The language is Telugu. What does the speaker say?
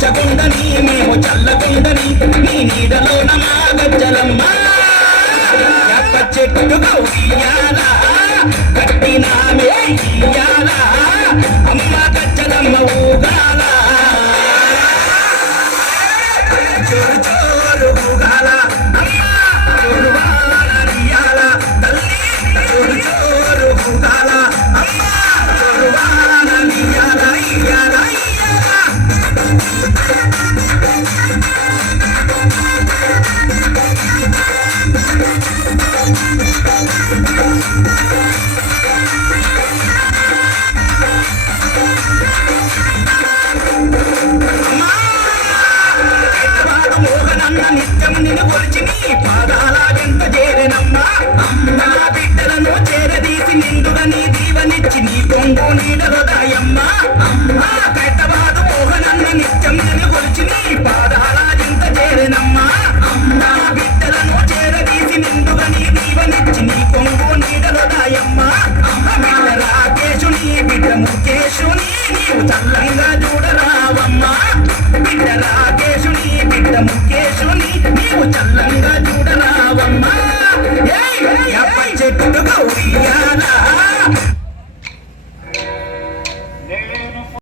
పచ్చగుండని మేము చల్లగుండని నీ నీడలో నమా గజ్జలమ్మ యాప చెట్టుగా ఉయ్యాల కట్టినామే ఇయ్యాల అమ్మ గజ్జలమ్మ ఊగాల జోరు జోరు ఊగాల అమ్మ జోరువాలనియాల తల్లి జోరు జోరు ఊగాల అమ్మ జోరువాలనియాల ఇయ్యాల నిత్యం నిన్ను కొలిచి నీ పాదాల ఎంత చేరనమ్మా అమ్మ బిడ్డలను చేరదీసి నిండుగా నీ దీవనిచ్చి నీ కొంగు నీడరుదాయమ్మ అమ్మ కట్టబాదు మోహనన్న నిత్యం నిన్ను కొలిచి నీ పాదాల ఎంత చేరనమ్మా అమ్మ బిడ్డలను చేరదీసి నిండుగా నీ దీవనిచ్చి నీ కొంగు నీడరుదాయమ్మ అమ్మ బిడ్డ రాకేశుని బిడ్డ ముఖేశుని నీవు చల్లంగా